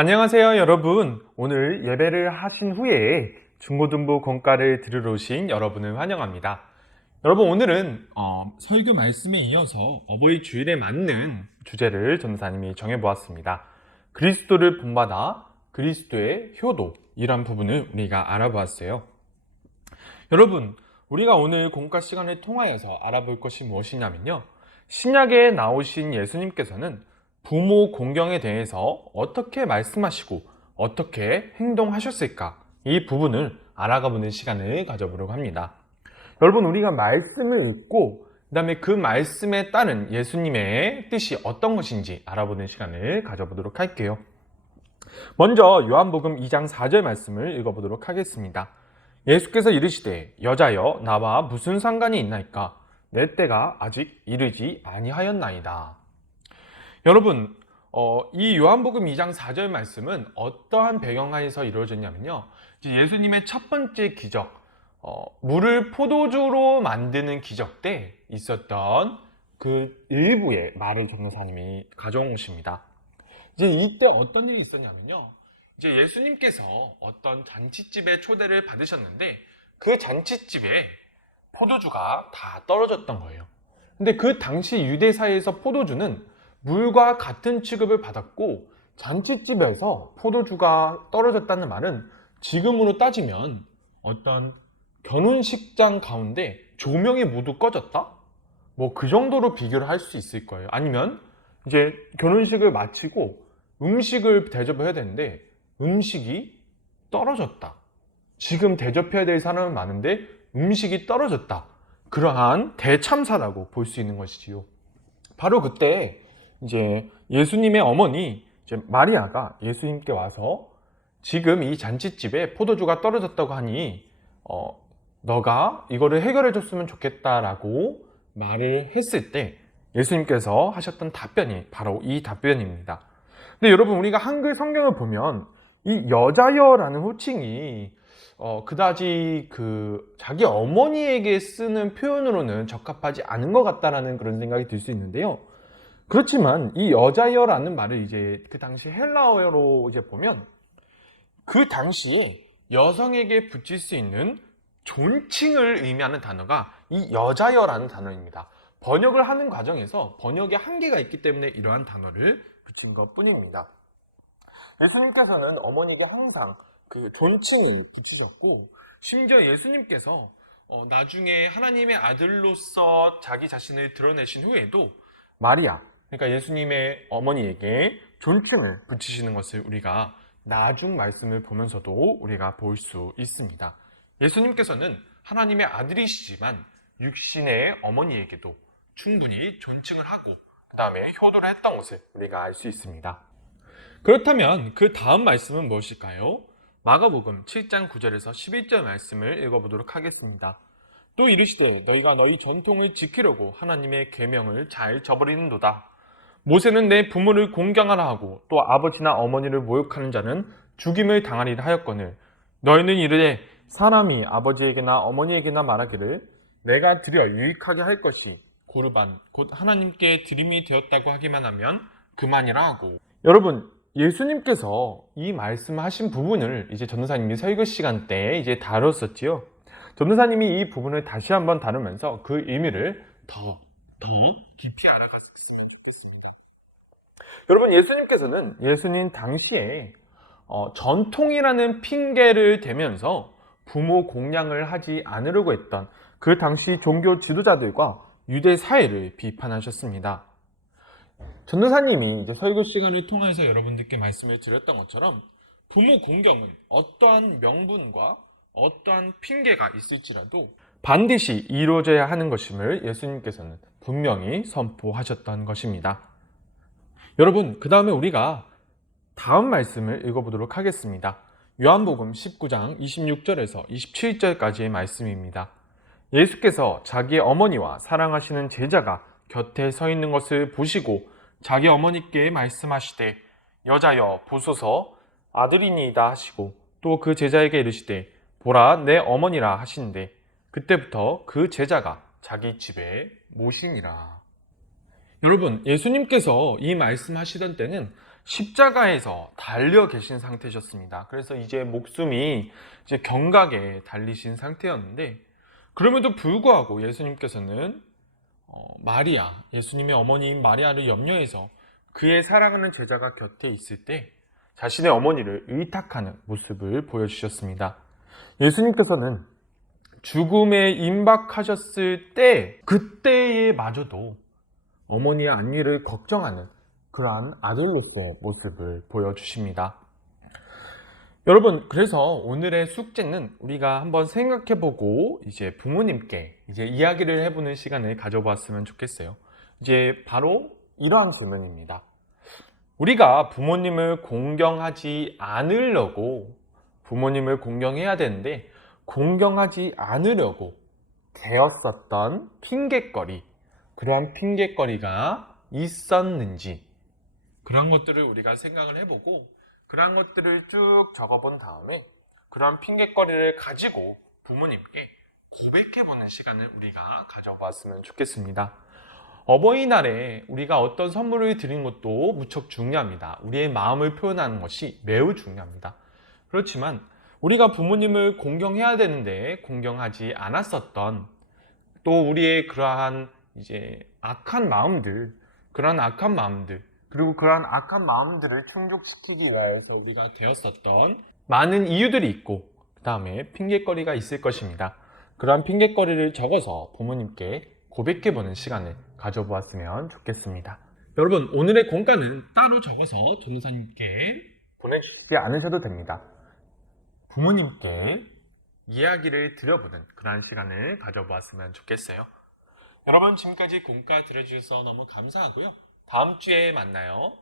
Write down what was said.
안녕하세요, 여러분. 오늘 예배를 하신 후에 중고등부 공과를 들으러 오신 여러분을 환영합니다. 여러분, 오늘은 설교 말씀에 이어서 어버이 주일에 맞는 주제를 전도사님이 정해보았습니다. 그리스도를 본받아 그리스도의 효도, 이런 부분을 우리가 알아보았어요. 여러분, 우리가 오늘 공과 시간을 통하여서 알아볼 것이 무엇이냐면요, 신약에 나오신 예수님께서는 부모 공경에 대해서 어떻게 말씀하시고 어떻게 행동하셨을까, 이 부분을 알아가보는 시간을 가져보려고 합니다. 여러분, 우리가 말씀을 읽고 그 다음에 그 말씀에 따른 예수님의 뜻이 어떤 것인지 알아보는 시간을 가져보도록 할게요. 먼저 요한복음 2장 4절 말씀을 읽어보도록 하겠습니다. 예수께서 이르시되 여자여 나와 무슨 상관이 있나이까? 내 때가 아직 이르지 아니하였나이다. 여러분, 이 요한복음 2장 4절 말씀은 어떠한 배경하에서 이루어졌냐면요, 예수님의 첫 번째 기적, 물을 포도주로 만드는 기적 때 있었던 그 일부의 말을 전도사님이 가져온 것입니다. 이제 이때 어떤 일이 있었냐면요, 이제 예수님께서 어떤 잔치집에 초대를 받으셨는데 그 잔치집에 포도주가 다 떨어졌던 거예요. 근데 그 당시 유대 사회에서 포도주는 물과 같은 취급을 받았고, 잔치집에서 포도주가 떨어졌다는 말은 지금으로 따지면 어떤 결혼식장 가운데 조명이 모두 꺼졌다? 뭐 그 정도로 비교를 할 수 있을 거예요. 아니면 이제 결혼식을 마치고 음식을 대접을 해야 되는데 음식이 떨어졌다. 지금 대접해야 될 사람은 많은데 음식이 떨어졌다. 그러한 대참사라고 볼 수 있는 것이지요. 바로 그때 이제 예수님의 어머니 이제 마리아가 예수님께 와서 지금 이 잔치집에 포도주가 떨어졌다고 하니 너가 이거를 해결해 줬으면 좋겠다라고 말을 했을 때 예수님께서 하셨던 답변이 바로 이 답변입니다. 근데 여러분, 우리가 한글 성경을 보면 이 여자여라는 호칭이 그다지 자기 어머니에게 쓰는 표현으로는 적합하지 않은 것 같다라는 그런 생각이 들 수 있는데요. 그렇지만 이 여자여라는 말을 이제 그 당시 헬라어로 이제 보면 그 당시에 여성에게 붙일 수 있는 존칭을 의미하는 단어가 이 여자여라는 단어입니다. 번역을 하는 과정에서 번역에 한계가 있기 때문에 이러한 단어를 붙인 것 뿐입니다. 예수님께서는 어머니에게 항상 그 존칭을 붙이셨고, 심지어 예수님께서 나중에 하나님의 아들로서 자기 자신을 드러내신 후에도 마리아, 그러니까 예수님의 어머니에게 존칭을 붙이시는 것을 우리가 나중 말씀을 보면서도 우리가 볼 수 있습니다. 예수님께서는 하나님의 아들이시지만 육신의 어머니에게도 충분히 존칭을 하고 그 다음에 효도를 했던 것을 우리가 알 수 있습니다. 그렇다면 그 다음 말씀은 무엇일까요? 마가복음 7장 9절에서 11절 말씀을 읽어보도록 하겠습니다. 또 이르시되 너희가 너희 전통을 지키려고 하나님의 계명을 잘 저버리는도다. 모세는 내 부모를 공경하라 하고 또 아버지나 어머니를 모욕하는 자는 죽임을 당하리라 하였거늘 너희는 이르되 사람이 아버지에게나 어머니에게나 말하기를 내가 드려 유익하게 할 것이 고르반 곧 하나님께 드림이 되었다고 하기만 하면 그만이라 하고. 여러분, 예수님께서 이 말씀하신 부분을 이제 전도사님이 설교 시간 때 이제 다뤘었지요. 전도사님이 이 부분을 다시 한번 다루면서 그 의미를 더 깊이 알아갔습니다. 여러분, 예수님께서는 예수님 당시에 전통이라는 핑계를 대면서 부모 공양을 하지 않으려고 했던 그 당시 종교 지도자들과 유대 사회를 비판하셨습니다. 전도사님이 이제 설교 시간을 통해서 여러분들께 말씀을 드렸던 것처럼 부모 공경은 어떠한 명분과 어떠한 핑계가 있을지라도 반드시 이루어져야 하는 것임을 예수님께서는 분명히 선포하셨던 것입니다. 여러분, 그 다음에 우리가 다음 말씀을 읽어보도록 하겠습니다. 요한복음 19장 26절에서 27절까지의 말씀입니다. 예수께서 자기의 어머니와 사랑하시는 제자가 곁에 서 있는 것을 보시고 자기 어머니께 말씀하시되 여자여 보소서 아들이니이다 하시고 또 그 제자에게 이르시되 보라 내 어머니라 하신대 그때부터 그 제자가 자기 집에 모시니라. 여러분, 예수님께서 이 말씀하시던 때는 십자가에서 달려 계신 상태셨습니다. 그래서 이제 목숨이 이제 경각에 달리신 상태였는데, 그럼에도 불구하고 예수님께서는 마리아, 예수님의 어머니인 마리아를 염려해서 그의 사랑하는 제자가 곁에 있을 때 자신의 어머니를 의탁하는 모습을 보여주셨습니다. 예수님께서는 죽음에 임박하셨을 때, 그때에 마저도 어머니의 안위를 걱정하는 그러한 아들로서의 모습을 보여주십니다. 여러분, 그래서 오늘의 숙제는 우리가 한번 생각해보고 이제 부모님께 이제 이야기를 해보는 시간을 가져보았으면 좋겠어요. 이제 바로 이러한 질문입니다. 우리가 부모님을 공경하지 않으려고 부모님을 공경해야 되는데 공경하지 않으려고 되었었던 핑곗거리, 그러한 핑곗거리가 있었는지, 그런 것들을 우리가 생각을 해보고 그러한 것들을 쭉 적어본 다음에 그러한 핑곗거리를 가지고 부모님께 고백해보는 시간을 우리가 가져봤으면 좋겠습니다. 어버이날에 우리가 어떤 선물을 드리는 것도 무척 중요합니다. 우리의 마음을 표현하는 것이 매우 중요합니다. 그렇지만 우리가 부모님을 공경해야 되는데 공경하지 않았었던, 또 우리의 그러한 이제 악한 마음들, 그리고 그러한 악한 마음들을 충족시키기 위해서 우리가 되었었던 많은 이유들이 있고, 그 다음에 핑곗거리가 있을 것입니다. 그러한 핑곗거리를 적어서 부모님께 고백해보는 시간을 가져보았으면 좋겠습니다. 여러분, 오늘의 공과는 따로 적어서 전도사님께 보내주시지 않으셔도 됩니다. 부모님께 이야기를 드려보는 그러한 시간을 가져보았으면 좋겠어요. 여러분, 지금까지 공과 들어주셔서 너무 감사하고요. 다음 주에 만나요.